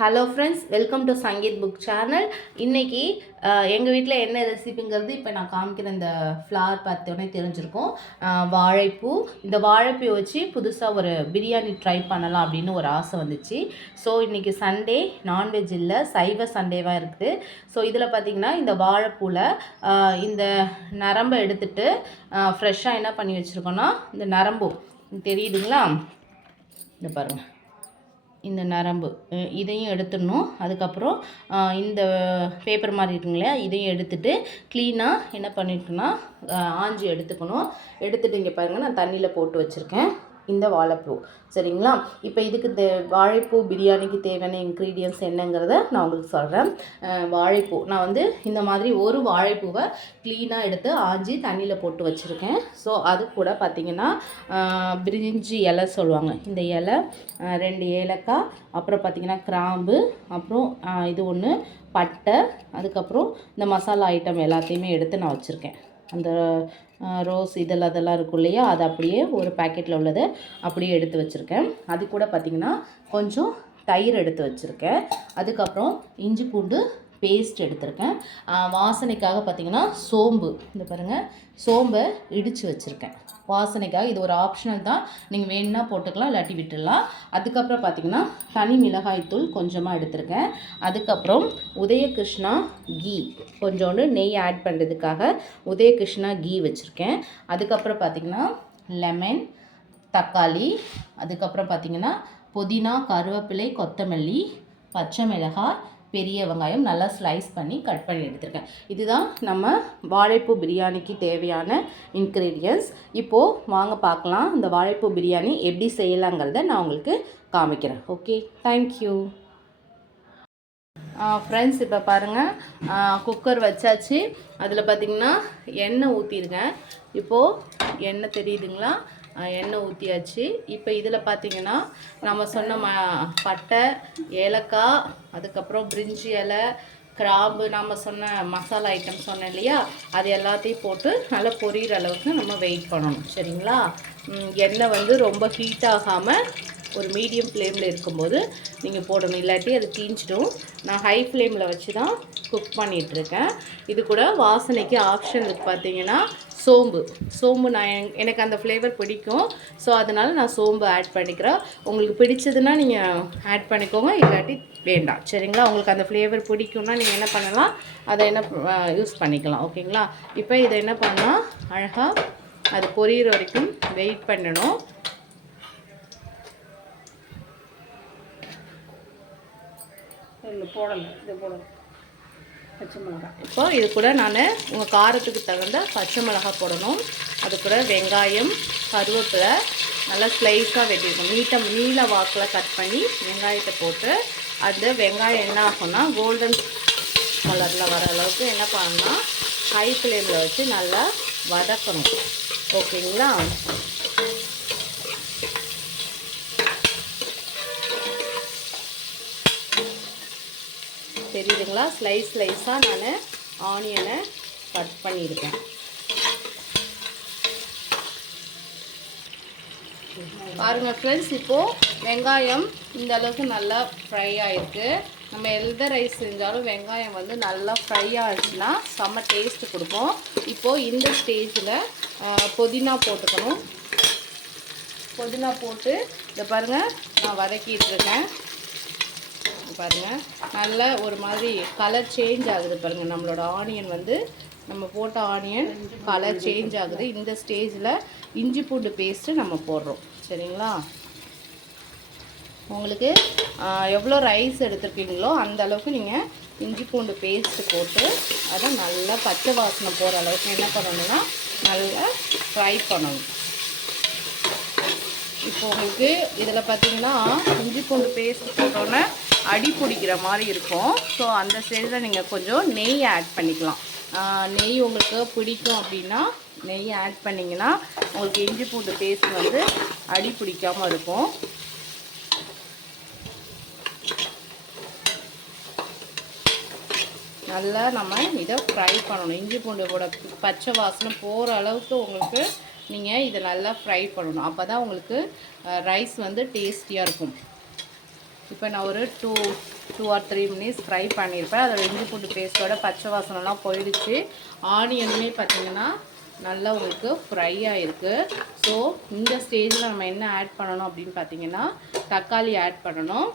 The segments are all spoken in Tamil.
Hello friends, welcome to Sangeet book channel. இன்றைக்கி எங்கள் வீட்டில் என்ன ரெசிபிங்கிறது இப்போ நான் காமிக்கிற இந்த ஃப்ளவர் பார்த்தோன்னே தெரிஞ்சிருக்கும். வாழைப்பூ. இந்த வாழைப்பூ வச்சு புதுசாக ஒரு பிரியாணி ட்ரை பண்ணலாம் அப்படின்னு ஒரு ஆசை வந்துச்சு. ஸோ இன்றைக்கி சண்டே, நான்வெஜ் இல்லை, சைவ சண்டேவாக இருக்குது. ஸோ இதில் பார்த்திங்கன்னா இந்த வாழைப்பூவில் இந்த நரம்பை எடுத்துகிட்டு ஃப்ரெஷ்ஷாக என்ன பண்ணி வச்சுருக்கோன்னா, இந்த நரம்பு தெரியுதுங்களா, இந்த பாருங்கள், இந்த நரம்பு இதையும் எடுத்துடணும். அதுக்கப்புறம் இந்த பேப்பர் மாதிரி இருக்குங்களே, இதையும் எடுத்துகிட்டு க்ளீனாக என்ன பண்ணிட்டுனா ஆஞ்சி எடுத்துக்கணும். எடுத்துகிட்டு இங்கே பாருங்கள், நான் தண்ணியில் போட்டு வச்சுருக்கேன் இந்த வாழைப்பூ. சரிங்களா? இப்போ இதுக்கு வாழைப்பூ பிரியாணிக்கு தேவையான இன்க்ரீடியன்ட்ஸ் என்னங்கிறத நான் உங்களுக்கு சொல்கிறேன். வாழைப்பூ நான் வந்து இந்த மாதிரி ஒரு வாழைப்பூவை க்ளீனாக எடுத்து ஆஞ்சி தண்ணியில் போட்டு வச்சுருக்கேன். ஸோ அது கூட பார்த்திங்கன்னா பிரிஞ்சி இலை சொல்லுவாங்க, இந்த இலை, 2 ஏலக்காய், அப்புறம் பார்த்திங்கன்னா கிராம்பு, அப்புறம் இது ஒன்று பட்டை, அதுக்கப்புறம் இந்த மசாலா ஐட்டம் எல்லாத்தையுமே எடுத்து நான் வச்சுருக்கேன். அந்த ரோஸ் அதெல்லாம் இருக்கும் இல்லையா, அது அப்படியே ஒரு பேக்கெட்டில் உள்ளது அப்படியே எடுத்து வச்சுருக்கேன். அது கூட பார்த்திங்கன்னா கொஞ்சம் தயிர் எடுத்து வச்சுருக்கேன். அதுக்கப்புறம் இஞ்சி பூண்டு பேஸ்ட் எடுத்திருக்கேன். வாசனைக்காக பார்த்திங்கன்னா சோம்பு, இந்த பாருங்கள், சோம்பை இடித்து வச்சுருக்கேன் வாசனைக்காக. இது ஒரு ஆப்ஷனல் தான், நீங்கள் வேணுன்னா போட்டுக்கலாம், இல்லாட்டி விட்டுடலாம். அதுக்கப்புறம் பார்த்திங்கன்னா தனி மிளகாய்த்தூள் கொஞ்சமாக எடுத்திருக்கேன். அதுக்கப்புறம் உதயகிருஷ்ணா கீ, கொஞ்சோண்டு நெய் ஆட் பண்ணுறதுக்காக உதயகிருஷ்ணா கீ வச்சுருக்கேன். அதுக்கப்புறம் பார்த்திங்கன்னா லெமன், தக்காளி, அதுக்கப்புறம் பார்த்திங்கன்னா புதினா, கருவேப்பிலை, கொத்தமல்லி, பச்சை மிளகாய், பெரிய வெங்காயம் நல்லா ஸ்லைஸ் பண்ணி கட் பண்ணி எடுத்துருக்கேன். இதுதான் நம்ம வாழைப்பூ பிரியாணிக்கு தேவையான இன்க்ரீடியன்ட்ஸ். இப்போது வாங்க பார்க்கலாம் இந்த வாழைப்பூ பிரியாணி எப்படி செய்யலாங்கிறத நான் உங்களுக்கு காமிக்கிறேன். Okay, thank you friends. இப்போ பாருங்கள், குக்கர் வச்சாச்சு. அதில் பார்த்திங்கன்னா எண்ணெய் ஊற்றிருக்கேன். இப்போது எண்ணெய் தெரியுதுங்களா, எண்ணெய் ஊற்றியாச்சு. இப்போ இதில் பார்த்திங்கன்னா நம்ம சொன்ன பட்டை, ஏலக்காய், அதுக்கப்புறம் பிரிஞ்சி இலை, கிராம்பு, நம்ம சொன்ன மசாலா ஐட்டம் சொன்னேன் இல்லையா, அது எல்லாத்தையும் போட்டு நல்லா பொரியிற அளவுக்கு நம்ம வெயிட் பண்ணணும். சரிங்களா? எண்ணெய் வந்து ரொம்ப ஹீட் ஆகாமல் ஒரு மீடியம் ஃப்ளேமில் இருக்கும்போது நீங்கள் போடணும், இல்லாட்டி அது தீஞ்சிடும். நான் ஹை ஃப்ளேமில் வச்சு தான் குக் பண்ணிகிட்ருக்கேன். இது கூட வாசனைக்கு ஆப்ஷனுக்கு பார்த்தீங்கன்னா சோம்பு நான் எனக்கு அந்த ஃப்ளேவர் பிடிக்கும். ஸோ அதனால் நான் சோம்பு ஆட் பண்ணிக்கிறேன். உங்களுக்கு பிடிச்சதுன்னா நீங்கள் ஆட் பண்ணிக்கோங்க, இல்லாட்டி வேண்டாம். சரிங்களா? உங்களுக்கு அந்த ஃப்ளேவர் பிடிக்கும்னா நீங்கள் என்ன பண்ணலாம், அதை யூஸ் பண்ணிக்கலாம். ஓகேங்களா? இப்போ இதை என்ன பண்ணலாம், அழகாக அது பொரியிற வரைக்கும் வெயிட் பண்ணணும். பச்சை மிளகாய். இப்போ இது கூட நான் உங்கள் காரத்துக்கு தகுந்த பச்சை மிளகாய் போடணும். அது கூட வெங்காயம், கருவேப்பிலை நல்லா ஸ்லைஸாக வெட்டியிருக்கணும். நீல வாக்கில் கட் பண்ணி வெங்காயத்தை போட்டு அந்த வெங்காயம் என்ன ஆகும்னா கோல்டன் கலரில் வர அளவுக்கு என்ன பண்ணலாம், ஹை ஃப்ளேமில் வச்சு நல்லா வதக்கணும். ஓகேங்களா? தெரியுதுங்களா, ஸ்லைஸாக நான் ஆனியனை கட் பண்ணியிருக்கேன். பாருங்கள் ஃப்ரெண்ட்ஸ், இப்போது வெங்காயம் இந்த அளவுக்கு நல்லா ஃப்ரை ஆகிருக்கு. நம்ம எந்த ரைஸ் செஞ்சாலும் வெங்காயம் வந்து நல்லா ஃப்ரை ஆகிடுச்சுன்னா செம்ம டேஸ்ட்டு கொடுக்கும். இப்போது இந்த ஸ்டேஜில் புதினா போட்டுக்கணும். புதினா போட்டு இதை பாருங்கள், நான் வதக்கிட்டுருக்கேன். பாருங்கள், நல்ல ஒரு மாதிரி கலர் சேஞ்ச் ஆகுது. பாருங்கள், நம்மளோட ஆனியன் வந்து நம்ம போட்ட ஆனியன் கலர் சேஞ்ச் ஆகுது. இந்த ஸ்டேஜில் இஞ்சி பூண்டு பேஸ்ட்டு நம்ம போடுறோம். சரிங்களா? உங்களுக்கு எவ்வளோ ரைஸ் எடுத்துருக்கீங்களோ அந்த அளவுக்கு நீங்கள் இஞ்சி பூண்டு பேஸ்ட்டு போட்டு அதை நல்லா பச்சை வாசனை போகிற அளவுக்கு என்ன பண்ணணும்னா நல்லா ஃப்ரை பண்ணணும். இப்போ உங்களுக்கு இதில் பார்த்திங்கன்னா இஞ்சி பூண்டு பேஸ்ட் போட்டோன்னே அடி பிடிக்கிற மாதிரி இருக்கும். ஸோ அந்த ஸ்டேஜில் நீங்கள் கொஞ்சம் நெய் ஆட் பண்ணிக்கலாம். நெய் உங்களுக்கு பிடிக்கும் அப்படின்னா நெய் ஆட் பண்ணிங்கன்னா உங்களுக்கு இஞ்சி பூண்டு பேஸ்ட் வந்து அடி பிடிக்காமல் இருக்கும். நல்லா நம்ம இதை ஃப்ரை பண்ணணும். இஞ்சி பூண்டோட பச்சை வாசனை போகிற அளவுக்கு உங்களுக்கு நீங்கள் இதை நல்லா ஃப்ரை பண்ணணும். அப்போ தான் உங்களுக்கு ரைஸ் வந்து டேஸ்டியாக இருக்கும். இப்போ நான் ஒரு டூ ஆர் 3 மினிட்ஸ் ஃப்ரை பண்ணியிருப்பேன். அதோட இஞ்சி பூண்டு பேஸ்ட்டோட பச்சை வாசனைலாம் போயிடுச்சு. ஆனியனுமே பார்த்திங்கன்னா நல்லா உங்களுக்கு ஃப்ரை ஆகிருக்கு. ஸோ இந்த ஸ்டேஜில் நம்ம என்ன ஆட் பண்ணணும் அப்படின்னு பார்த்தீங்கன்னா தக்காளி ஆட் பண்ணணும்.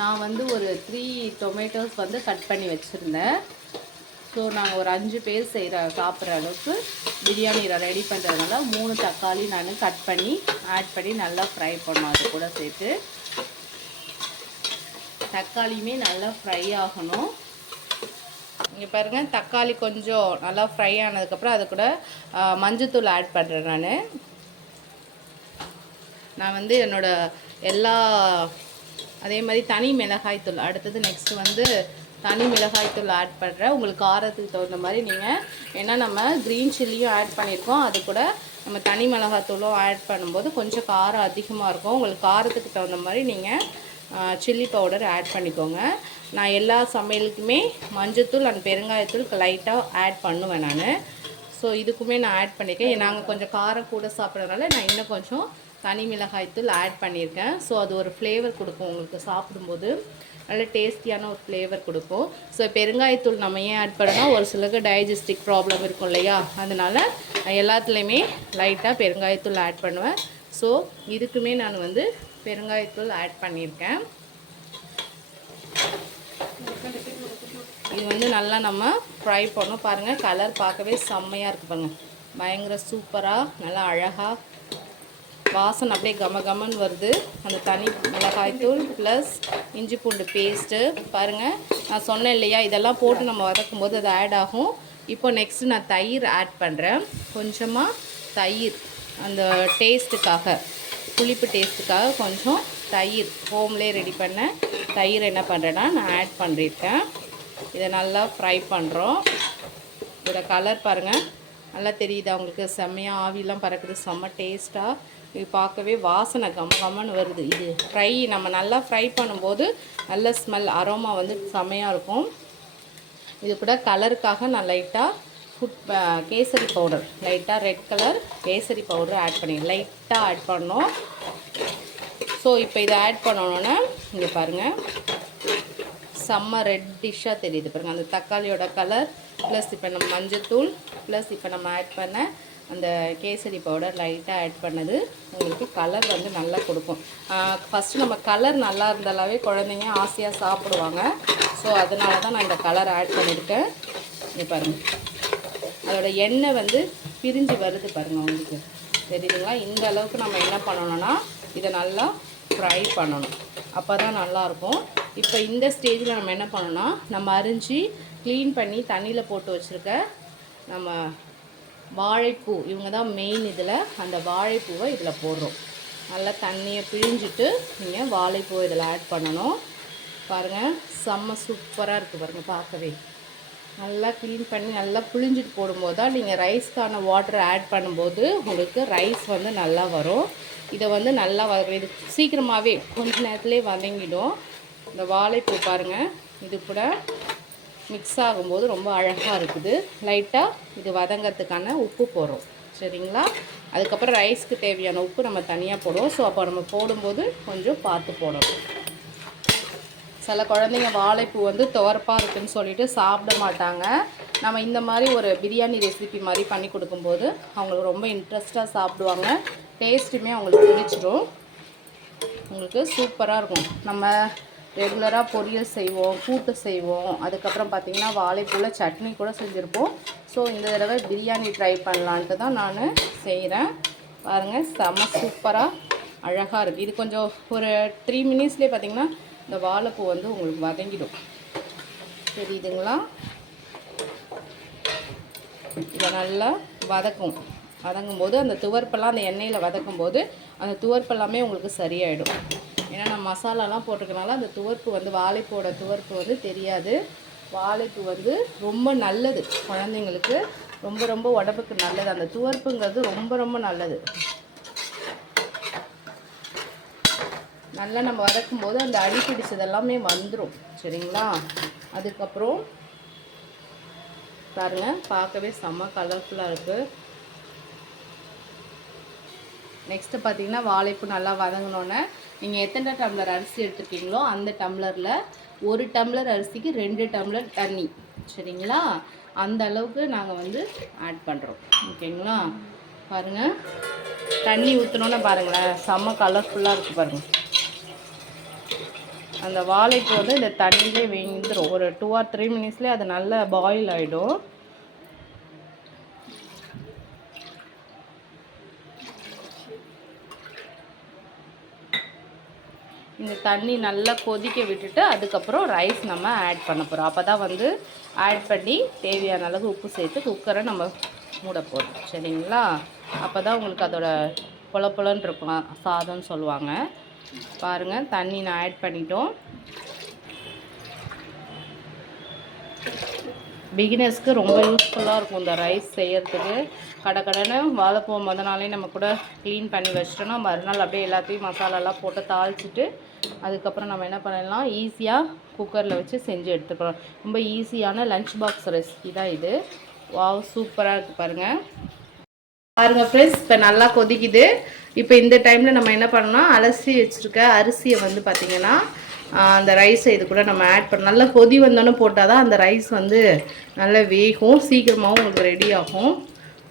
நான் வந்து ஒரு 3 டொமேட்டோஸ் வந்து கட் பண்ணி வச்சுருந்தேன். ஸோ நாங்கள் ஒரு 5 பேர் சாப்பிட்ற அளவுக்கு பிரியாணி ரெடி பண்ணுறதுனால 3 தக்காளி நான் கட் பண்ணி ஆட் பண்ணி நல்லா ஃப்ரை பண்ணோம். அது கூட சேர்த்து தக்காளியுமே நல்லா ஃப்ரை ஆகணும். இங்கே பாருங்கள், தக்காளி கொஞ்சம் நல்லா ஃப்ரை ஆனதுக்கப்புறம் அது கூட மஞ்சத்தூள் ஆட் பண்ணுறேன். நான் வந்து என்னோடய எல்லா அதே மாதிரி தனி மிளகாய்த்தூள் அடுத்தது நெக்ஸ்ட் வந்து தனி மிளகாய்த்தூள் ஆட் பண்ணுறேன். உங்களுக்கு காரத்துக்கு தகுந்த மாதிரி நீங்கள், ஏன்னா நம்ம க்ரீன் சில்லியும் ஆட் பண்ணியிருக்கோம், அது கூட நம்ம தனி மிளகாய்த்தூளும் ஆட் பண்ணும்போது கொஞ்சம் காரம் அதிகமாக இருக்கும். உங்களுக்கு காரத்துக்கு தகுந்த மாதிரி நீங்கள் சில்லி பவுடர் ஆட் பண்ணிக்கோங்க. நான் எல்லா சமையலுக்குமே மஞ்சத்தூள் அண்ட் பெருங்காயத்தூள் லைட்டாக ஆட் பண்ணுவேன் நான். ஸோ இதுக்குமே நான் ஆட் பண்ணியிருக்கேன். நாங்கள் கொஞ்சம் காரம் கூட சாப்பிட்றதுனால நான் இன்னும் கொஞ்சம் தனி மிளகாய்த்தூள் ஆட் பண்ணியிருக்கேன். ஸோ அது ஒரு ஃப்ளேவர் கொடுக்கும், உங்களுக்கு சாப்பிடும்போது நல்ல டேஸ்டியான ஒரு ஃப்ளேவர் கொடுக்கும். ஸோ பெருங்காயத்தூள் நம்ம ஏன் ஆட் பண்ணோம்னா ஒரு சிலருக்கு டைஜஸ்டிக் ப்ராப்ளம் இருக்கும் இல்லையா, அதனால் எல்லாத்துலேயுமே லைட்டாக பெருங்காயத்தூள் ஆட் பண்ணுவேன். ஸோ இதுக்குமே நான் வந்து பெருங்காயத்தூள் ஆட் பண்ணியிருக்கேன். இது வந்து நல்லா நம்ம ஃப்ரை பண்ணோம். பாருங்கள், கலர் பார்க்கவே செம்மையாக இருக்குது பாருங்கள், பயங்கர சூப்பராக நல்லா அழகாக வாசனை அப்படியே கம கமன்னு வருது. அந்த தனி மிளகாய்த்தூள் ப்ளஸ் இஞ்சி பூண்டு பேஸ்ட்டு பாருங்கள், நான் சொன்னேன் இல்லையா, இதெல்லாம் போட்டு நம்ம வதக்கும் போது அது ஆட் ஆகும். இப்போ நெக்ஸ்ட்டு நான் தயிர் ஆட் பண்ணுறேன். கொஞ்சமாக தயிர் அந்த டேஸ்ட்டுக்காக, புளிப்பு டேஸ்ட்டுக்காக கொஞ்சம் தயிர் ஹோம்லேயே ரெடி பண்ண தயிர் என்ன பண்ணுறேன்னா நான் ஆட் பண்ணியிருக்கேன். இதை நல்லா ஃப்ரை பண்ணுறோம். இதோட கலர் பாருங்கள், நல்லா தெரியுது அவங்களுக்கு, செம்மையாக ஆவிலாம் பறக்குது, செம்ம டேஸ்ட்டாக. இது பார்க்கவே வாசனை கம்மன்னு வருது. இது ஃப்ரை நம்ம நல்லா ஃப்ரை பண்ணும்போது நல்ல ஸ்மெல் அரோமா வந்து செம்மையாக இருக்கும். இது கூட கலருக்காக நான் லைட்டாக கேசரி பவுடர், லைட்டாக red colour kesari powder add பண்ணி லைட்டாக ஆட் பண்ணோம். ஸோ இப்போ இதை ஆட் பண்ணணுன்னா இங்கே பாருங்கள், செம்ம ரெட் டிஷ்ஷாக தெரியுது பாருங்கள் அந்த தக்காளியோட கலர் ப்ளஸ் இப்போ நம்ம மஞ்சத்தூள் ப்ளஸ் இப்போ நம்ம ஆட் பண்ண அந்த கேசரி பவுடர் லைட்டாக ஆட் பண்ணது உங்களுக்கு கலர் வந்து நல்லா கொடுக்கும். ஃபஸ்ட்டு நம்ம கலர் நல்லா இருந்தாலாவே குழந்தைங்க ஆசையாக சாப்பிடுவாங்க. ஸோ அதனால தான் நான் இந்த கலர் ஆட் பண்ணியிருக்கேன். இங்கே பாருங்கள், அதோடய எண்ணெய் வந்து பிரிஞ்சு வருது பாருங்கள், உங்களுக்கு தெரியுதுங்களா? இந்த அளவுக்கு நம்ம என்ன பண்ணணும்னா இதை நல்லா ஃப்ரை பண்ணணும், அப்போ தான் நல்லாயிருக்கும். இப்போ இந்த ஸ்டேஜில் நம்ம என்ன பண்ணணும்னா நம்ம அரிஞ்சு க்ளீன் பண்ணி தண்ணியில் போட்டு வச்சுருக்க நம்ம வாழைப்பூ, இவங்க தான் மெயின். இதில் அந்த வாழைப்பூவை இதில் போடுறோம். நல்லா தண்ணியை பிழிஞ்சிட்டு நீங்கள் வாழைப்பூவை இதில் ஆட் பண்ணணும். பாருங்கள், செம்ம சூப்பராக இருக்குது பாருங்கள், பார்க்கவே நல்லா க்ளீன் பண்ணி நல்லா புழிஞ்சிட்டு போடும்போது தான் நீங்கள் ரைஸ்க்கான வாட்டரை ஆட் பண்ணும்போது உங்களுக்கு ரைஸ் வந்து நல்லா வரும். இதை வந்து நல்லா இது சீக்கிரமாகவே கொஞ்ச நேரத்துலேயே வதங்கிடும். இந்த வாழைப்பூ பாருங்கள், இது கூட மிக்ஸ் ஆகும்போது ரொம்ப அழகாக இருக்குது. லைட்டாக இது வதங்கிறதுக்கான உப்பு போடுறோம், சரிங்களா? அதுக்கப்புறம் ரைஸ்க்கு தேவையான உப்பு நம்ம தனியாக போடுவோம். ஸோ அப்போ நம்ம போடும்போது கொஞ்சம் பார்த்து போடணும். சில குழந்தைங்க வாழைப்பூ வந்து துவர்ப்பாக இருக்குதுன்னு சொல்லிட்டு சாப்பிட மாட்டாங்க. நம்ம இந்த மாதிரி ஒரு பிரியாணி ரெசிபி மாதிரி பண்ணி கொடுக்கும்போது அவங்களுக்கு ரொம்ப இன்ட்ரெஸ்ட்டாக சாப்பிடுவாங்க. டேஸ்ட்டுமே அவங்களுக்கு பிடிச்சிடும், உங்களுக்கு சூப்பராக இருக்கும். நம்ம ரெகுலராக பொரியல் செய்வோம், கூட்டு செய்வோம், அதுக்கப்புறம் பார்த்திங்கன்னா வாழைப்பூவில் சட்னி கூட செஞ்சுருப்போம். ஸோ இந்த தடவை பிரியாணி ட்ரை பண்ணலான்ட்டு தான் நான் செய்கிறேன். பாருங்கள், செம்ம சூப்பராக அழகாக இருக்குது. இது கொஞ்சம் ஒரு 3 மினிட்ஸ்லேயே பார்த்திங்கன்னா இந்த வாழைப்பூ வந்து உங்களுக்கு வதங்கிடும், தெரியுதுங்களா? இதை நல்லா வதங்கும்போது அந்த துவர்ப்பெல்லாம் அந்த எண்ணெயில் வதக்கும்போது அந்த துவர்ப்பெல்லாமே உங்களுக்கு சரியாயிடும். ஏன்னா நம்ம மசாலாலாம் போட்டிருக்கனால அந்த துவர்ப்பு வந்து வாழைப்பூவோட துவர்ப்பு வந்து தெரியாது. வாழைப்பூ வந்து ரொம்ப நல்லது குழந்தைங்களுக்கு, ரொம்ப ரொம்ப உடம்புக்கு நல்லது. அந்த துவர்ப்புங்கிறது ரொம்ப ரொம்ப நல்லது. நல்லா நம்ம வதக்கும்போது அந்த அடி பிடிச்சது எல்லாமே வந்துடும், சரிங்களா? அதுக்கப்புறம் பாருங்கள், பார்க்கவே செம்ம கலர்ஃபுல்லாக இருக்குது. நெக்ஸ்ட்டு பார்த்தீங்கன்னா வாழைப்பூ நல்லா வதங்கினோன்னே நீங்கள் எத்தனை டம்ளர் அரிசி எடுத்துருக்கீங்களோ அந்த டம்ளரில் 1 டம்ளர் அரிசிக்கு 2 டம்ளர் தண்ணி, சரிங்களா? அந்த அளவுக்கு நாங்கள் வந்து ஆட் பண்ணுறோம், ஓகேங்களா? பாருங்கள், தண்ணி ஊற்றினோன்னே பாருங்களேன், செம்ம கலர்ஃபுல்லாக இருக்குது பாருங்கள். அந்த வாழைப்பூ வந்து இந்த தண்ணியிலே வெந்துடும். ஒரு 2 or 3 மினிட்ஸ்லேயே அது நல்லா பாயில் ஆகிடும். இந்த தண்ணி நல்லா கொதிக்க விட்டுட்டு அதுக்கப்புறம் ரைஸ் நம்ம ஆட் பண்ண போகிறோம். அப்போ தான் வந்து ஆட் பண்ணி தேவையான அளவு உப்பு சேர்த்து குக்கரை நம்ம மூட போகிறோம், சரிங்களா? அப்போ தான் உங்களுக்கு அதோட பொலன்னு இருக்கும் சாதம்னு சொல்லுவாங்க. பாருங்கள், தண்ணி நான் ஆட் பண்ணிட்டோம். பிகினர்ஸ்க்கு ரொம்ப யூஸ்ஃபுல்லாக இருக்கும் இந்த ரைஸ் செய்யறதுக்கு. கடை வாழைப்பூ மொதல் நாளே நம்ம கூட க்ளீன் பண்ணி வச்சிட்டோன்னா மறுநாள் அப்படியே எல்லாத்தையும் மசாலாலாம் போட்டு தாளிச்சிட்டு அதுக்கப்புறம் நம்ம என்ன பண்ணலாம், ஈஸியாக குக்கரில் வச்சு செஞ்சு எடுத்துக்கலாம். ரொம்ப ஈஸியான லஞ்ச் பாக்ஸ் ரெசிபி தான் இது. வாவ், சூப்பராக இருக்குது பாருங்கள். ஃப்ரெண்ட்ஸ், இப்போ நல்லா கொதிக்குது. இப்போ இந்த டைமில் நம்ம என்ன பண்ணோம்னா, அலசி வச்சுருக்க அரிசியை வந்து பார்த்திங்கன்னா அந்த ரைஸை இது கூட நம்ம ஆட் பண்ண நல்லா கொதி வந்தோன்னே போட்டால் தான் அந்த ரைஸ் வந்து நல்லா வேகும், சீக்கிரமாகவும் உங்களுக்கு ரெடி ஆகும்.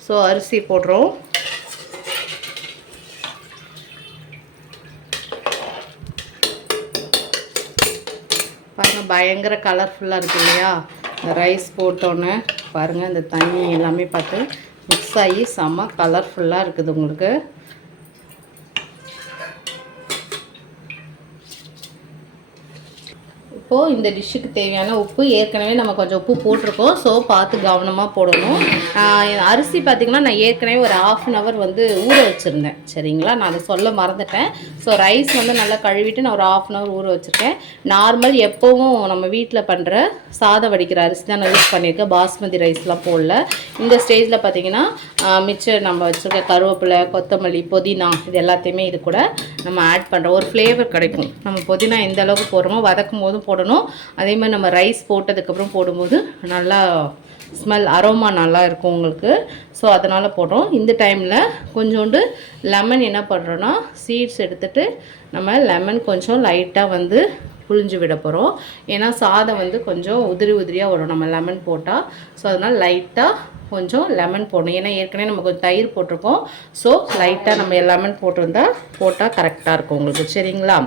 ஸோ அரிசி போடுறோம். பாருங்கள், பயங்கர கலர்ஃபுல்லாக இருக்குது இல்லையா? இந்த ரைஸ் போட்டோன்னே பாருங்கள், இந்த தண்ணி எல்லாமே பார்த்து மிக்ஸ் ஆகி செம்ம கலர்ஃபுல்லாக இருக்குது உங்களுக்கு. இப்போது இந்த டிஷ்ஷுக்கு தேவையான உப்பு ஏற்கனவே நம்ம கொஞ்சம் உப்பு போட்டிருக்கோம். ஸோ பார்த்து கவனமாக போடணும். அரிசி பார்த்திங்கன்னா நான் ஏற்கனவே ஒரு 1/2 அன் ஹவர் வந்து ஊற வச்சுருந்தேன், சரிங்களா? நான் அதை சொல்ல மறந்துட்டேன். ஸோ ரைஸ் வந்து நல்லா கழுவிட்டு நான் ஒரு 1/2 அன் ஹவர் ஊற வச்சுருக்கேன். நார்மல் எப்போவும் நம்ம வீட்டில் பண்ணுற சாதம் வடிக்கிற அரிசி தான் நான் யூஸ் பண்ணியிருக்கேன். பாஸ்மதி ரைஸ்லாம் போடல. இந்த ஸ்டேஜில் பார்த்திங்கன்னா மிச்சம் நம்ம வச்சுருக்க கருவேப்பிலை, கொத்தமல்லி, புதினா இது எல்லாத்தையுமே இது கூட நம்ம ஆட் பண்ணுறோம். ஒரு ஃப்ளேவர் கிடைக்கும். நம்ம புதினா எந்த அளவுக்கு போடுறோமோ வதக்கும் போதும் போடணும். அதே மாதிரி நம்ம ரைஸ் போட்டதுக்கப்புறம் போடும்போது நல்லா ஸ்மெல் அரோமா நல்லா இருக்கும் உங்களுக்கு. ஸோ அதனால் போடுறோம். இந்த டைமில் கொஞ்சோண்டு லெமன் என்ன பண்ணுறோன்னா, சீட்ஸ் எடுத்துகிட்டு நம்ம லெமன் கொஞ்சம் லைட்டாக வந்து புழிஞ்சு விட போகிறோம். ஏன்னா சாதம் வந்து கொஞ்சம் உதிரியாக வரும் நம்ம லெமன் போட்டால். ஸோ அதனால் லைட்டாக கொஞ்சம் லெமன் போடணும். ஏன்னா ஏற்கனவே நம்ம கொஞ்சம் தயிர் போட்டிருக்கோம். ஸோ லைட்டாக நம்ம லெமன் போட்டால் கரெக்டாக இருக்கும் உங்களுக்கு, சரிங்களா?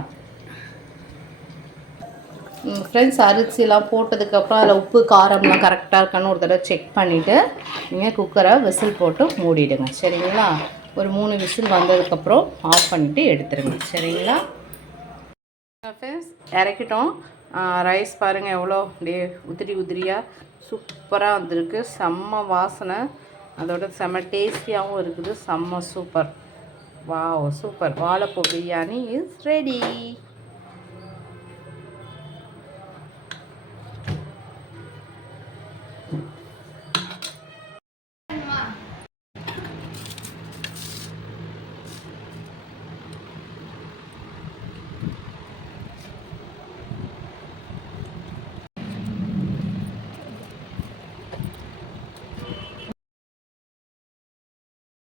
ஃப்ரெண்ட்ஸ், அரிசிலாம் போட்டதுக்கப்புறம் அதில் உப்பு காரம்லாம் கரெக்டாக இருக்கான்னு ஒரு தடவை செக் பண்ணிவிட்டு நீங்கள் குக்கரை விசில் போட்டு மூடிடுங்க, சரிங்களா? ஒரு 3 விசில் வந்ததுக்கப்புறம் ஆஃப் பண்ணிவிட்டு எடுத்துருங்க, சரிங்களா? ஃப்ரெண்ட்ஸ், இறக்கிட்டோம். ரைஸ் பாருங்கள் எவ்வளோ அப்படியே உதிரியாக சூப்பராக வந்திருக்கு. செம்ம வாசனை, அதோட செம்ம டேஸ்டியாகவும் இருக்குது. செம்ம சூப்பர். Wow, super. வாழைப்பூ பிரியாணி இஸ் ரெடி.